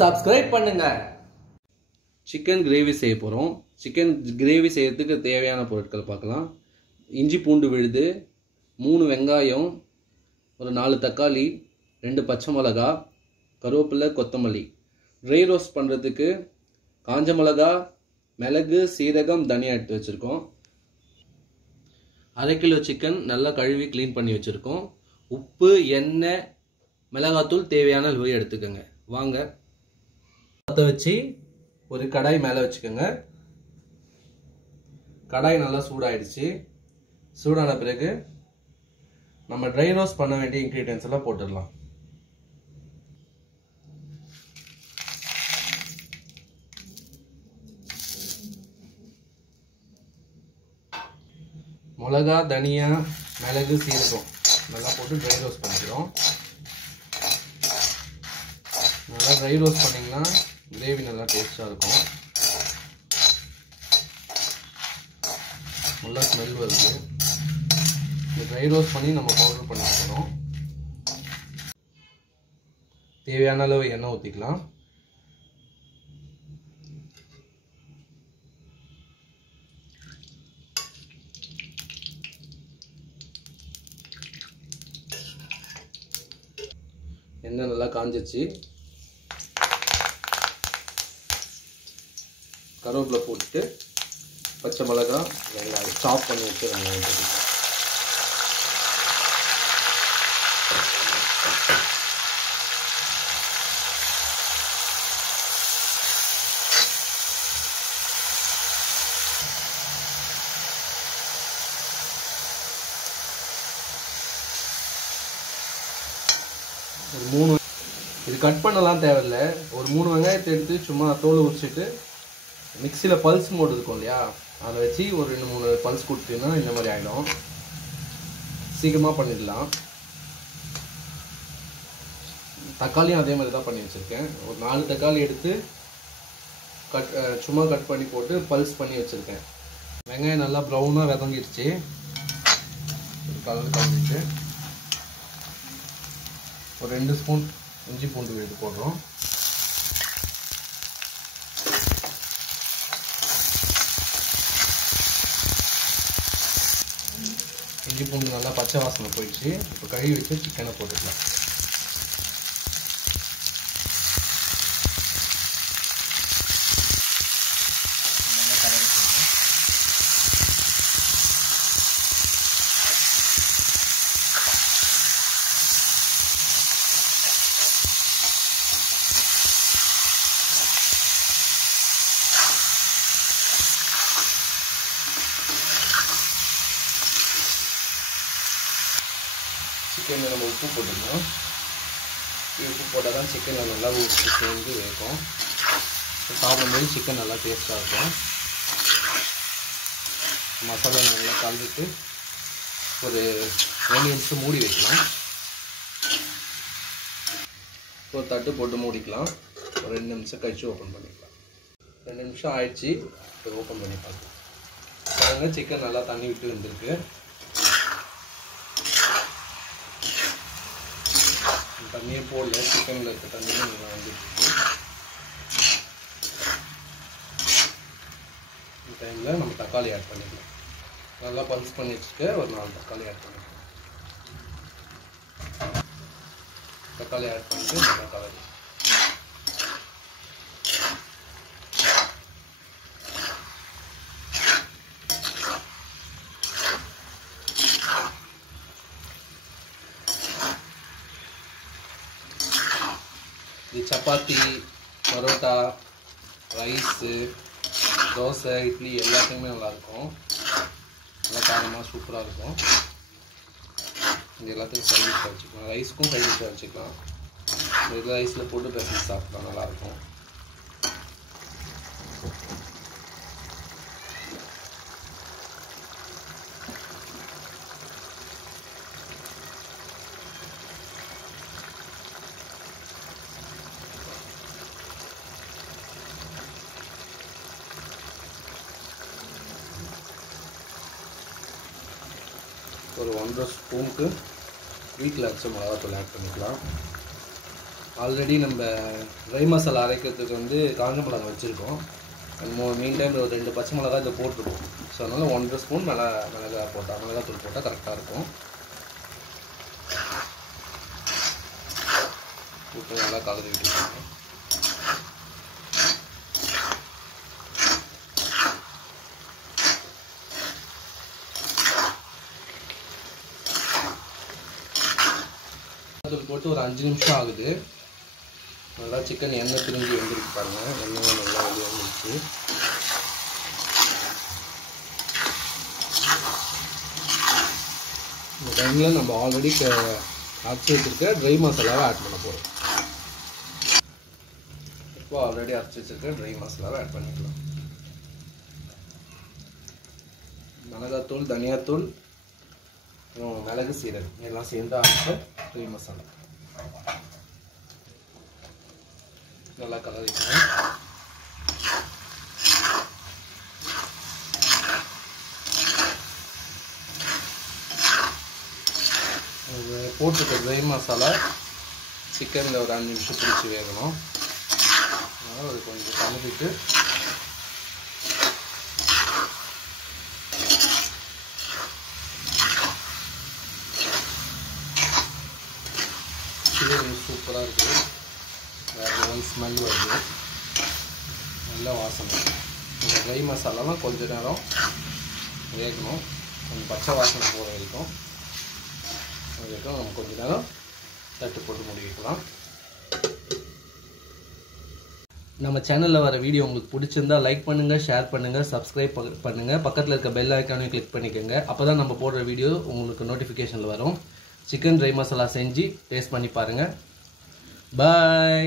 Subscribe பண்ணுங்க. Chicken gravy செய்ய போகிறோம். சிக்கன் கிரேவி செய்யறதுக்கு தேவையான பொருட்கள் பார்க்கலாம். இஞ்சி பூண்டு விழுது, 3 வெங்காயம், ஒரு 4 தக்காளி, 2 பச்சை மிளகா, கருவேப்பிலை, கொத்தமல்லி. ட்ரை ரோஸ்ட் பண்ணுறதுக்கு காஞ்ச மிளகா, மிளகு, சீரகம், தனியா எடுத்து வச்சுருக்கோம். 1/2 கிலோ சிக்கன் நல்லா கழுவி க்ளீன் பண்ணி வச்சுருக்கோம். உப்பு, எண்ணெய், மிளகாத்தூள் தேவையான அளவு எடுத்துக்கோங்க. வாங்க பற்ற வச்சு ஒரு கடாய் மேலே வச்சுக்கோங்க. கடாய் நல்லா சூடாயிடுச்சு. சூடான பிறகு நம்ம ட்ரை ரோஸ்ட் பண்ண வேண்டிய இன்க்ரீடியன்ஸ் எல்லாம் போட்டுடலாம். மிளகா, தனியா, மிளகு, சீரகம் நல்லா போட்டு ட்ரை ரோஸ்ட் பண்ணிக்கிறோம். நல்லா ட்ரை ரோஸ்ட் பண்ணிங்கன்னா கிரேவி நல்லா டேஸ்டாக இருக்கும். நல்லா ஸ்மெல் வருது. இந்த ட்ரை ரோஸ்ட் பண்ணி நம்ம பவுடர் பண்ணி வைக்கணும். தேவையான அளவு எண்ணெய் ஊற்றிக்கலாம். எண்ணெய் நல்லா காஞ்சிச்சு. கருவேப்பிலை போட்டு பச்சை மிளகா, வெங்காயம் சாப் பண்ணி வச்சு வெங்காயம் போட்டுக்கலாம். இது கட் பண்ணலாம் தேவையில்லை. ஒரு 3 வெங்காயத்தை எடுத்து சும்மா தோல் உரிச்சிட்டு மிக்சியில் பல்ஸ் மோடு இருக்கும் இல்லையா, அதை வச்சு ஒரு 2-3 பல்ஸ் கொடுத்தீங்கன்னா இந்த மாதிரி ஆகிடும். சீக்கிரமாக பண்ணிடலாம். தக்காளியும் அதே மாதிரி தான் பண்ணி வச்சுருக்கேன். ஒரு 4 தக்காளி எடுத்து சும்மா கட் பண்ணி போட்டு பல்ஸ் பண்ணி வச்சுருக்கேன். வெங்காயம் நல்லா ப்ரௌனாக வதங்கிடுச்சு. கலர் கலந்துச்சு. ஒரு 2 ஸ்பூன் இஞ்சி பூண்டு விழுது போடுறோம். இஞ்சி பூண்டு நல்லா பச்சை வாசனை போயிடுச்சு. இப்போ கழுவி வச்சு சிக்கனை போட்டுக்கலாம். நல்லா கலந்துக்கலாம். சிக்கனில் நம்ம உப்பு போட்டுக்கணும். உப்பு போட்டால் தான் சிக்கனில் நல்லா உப்பு சேர்ந்து இருக்கும். சாப்பிடும்போது சிக்கன் நல்லா டேஸ்ட்டாக இருக்கும். மசாலா நல்லா கலந்துட்டு ஒரு 2 நிமிஷம் மூடி வைக்கலாம். ஒரு தட்டு போட்டு மூடிக்கலாம். ஒரு 2 நிமிஷம் கழிச்சு ஓப்பன் பண்ணிக்கலாம். 2 நிமிஷம் ஆயிடுச்சு. இப்போ ஓப்பன் பண்ணி பார்க்கலாம். பாருங்க, சிக்கன் நல்லா தண்ணி விட்டு வந்துருக்கு. தண்ணியே போடல, சிக்கனில் இருக்க தண்ணியும் நல்லா வந்துருக்கு. இந்த டைமில் நம்ம தக்காளி ஆட் பண்ணிக்கலாம். நல்லா பல்ஸ் பண்ணி வச்சுட்டு ஒரு 4 தக்காளி ஆட் பண்ணிக்கலாம். தக்காளி ஆட் பண்ணிட்டு நல்லா கலரி சப்பாத்தி, பரோட்டா, ரைஸு, தோசை, இட்லி எல்லாத்துக்குமே நல்லாயிருக்கும். நல்லா காரமாக சூப்பராக இருக்கும். இது எல்லாத்துக்கும் சைட் டிஷ்ஷாக வச்சுக்கலாம். ரைஸுக்கும் சைட் டிஷ்ஷாக வச்சுக்கலாம். இது ரைஸில் போட்டு பிசைஞ்சு சாப்பிட்டா நல்லாயிருக்கும். ஒரு 1.5 ஸ்பூனுக்கு வீட்டில் அரைச்ச மிளகாத்தூள் ஆட் பண்ணிக்கலாம். ஆல்ரெடி நம்ம ட்ரை மசாலா அரைக்கிறதுக்கு வந்து காஞ்ச மிளகாய் வச்சுருக்கோம். மீன் டைம் ஒரு 2 பச்சை மிளகாய் இதை போட்டிருக்கோம். ஸோ அதனால் 1.5 ஸ்பூன் மிளகாய் போட்டால் மிளகாத்தூள் போட்டால் கரெக்டாக இருக்கும். போட்டு நல்லா கலந்து விட்டுருக்காங்க. மிளகாத்தூள் போட்டு ஒரு 5 நிமிஷம் ஆகுது. நல்லா சிக்கன் எண்ணெய் பிரிஞ்சு வந்துருக்கு பாருங்கள். எண்ணெய் நல்லா வெளியே வந்துருச்சு. இந்த டைமில் நம்ம ஆல்ரெடி அரைச்சி வச்சுருக்க ட்ரை மசாலாவை ஆட் பண்ண போகிறோம். இப்போ ஆல்ரெடி அரைச்சி வச்சுருக்க ட்ரை மசாலாவை ஆட் பண்ணிக்கலாம். மிளகாத்தூள், தனியாத்தூள், மிளகு, சீரகம் எல்லாம் சேர்ந்து அரைச்ச ட்ரை மசாலா நல்லா கலரிக்கணும். போட்டுக்க ட்ரை மசாலா சிக்கனில் ஒரு 5 நிமிஷம் பிடிச்சி வேகணும். அதனால் அது கொஞ்சம் கலந்துட்டு சூப்பராக இருக்குது. வேறு லெவல் ஸ்மெல் வருது, நல்ல வாசனை. இந்த ட்ரை மசாலாலாம் கொஞ்ச நேரம் வேகணும், கொஞ்சம் பச்சை வாசனை போகிற வரைக்கும். அதுக்கும் நம்ம கொஞ்ச நேரம் தட்டு போட்டு முடிக்கலாம். நம்ம சேனலில் வர வீடியோ உங்களுக்கு பிடிச்சிருந்தா லைக் பண்ணுங்கள், ஷேர் பண்ணுங்கள், சப்ஸ்கிரைப் பண்ணுங்கள். பக்கத்தில் இருக்க பெல் ஐக்கானையும் கிளிக் பண்ணிக்கோங்க. அப்போ தான் நம்ம போடுற வீடியோ உங்களுக்கு நோட்டிஃபிகேஷனில் வரும். சிக்கன் ட்ரை மசாலா செஞ்சு டேஸ்ட் பண்ணி பாருங்கள். பாய்.